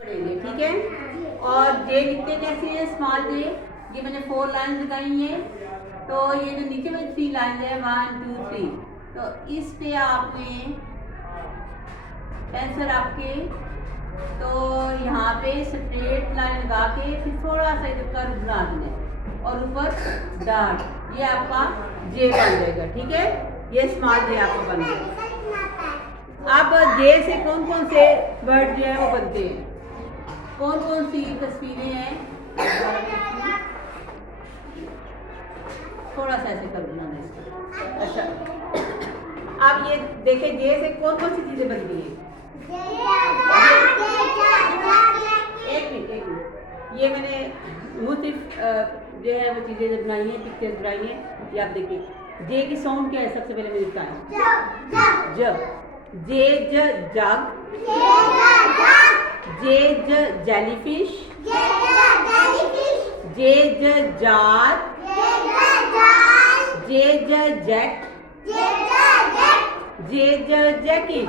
पढ़ेंगे, ठीक है। और जे लिखते कैसे हैं, स्मॉल जे, ये मैंने 4 लाइन लगाई हैं। तो ये जो नीचे में 3 लाइन है 1 2 3, तो इस पे आपने पेंसिल रख के तो यहाँ पे स्ट्रेट लाइन लगा के फिर थोड़ा सा इधर कर्व बना देना और ऊपर डॉट, ये आपका जे बन जाएगा, ठीक है। ये स्मॉल जे आपका बन जाएगा। अब जे से कौन कौन से वर्ड जो है वो बनते हैं, कौन कौन सी तस्वीरें हैं, थोड़ा सा ऐसे कर बनाना इसको। अच्छा, अब ये देखें जे से कौन कौन सी चीजें बनती हैं। एक मिनट, ये मैंने मुख्तलिफ जो है वो चीजें जो बनाई हैं, पिक्चर्स बनाई हैं, ये आप देखिए। जे की साउंड क्या है, सबसे पहले मैंने बताया ज, जे ज जग, जे ज जेलीफिश, जे ज जार, जे ज जेट, जे ज जैकेट,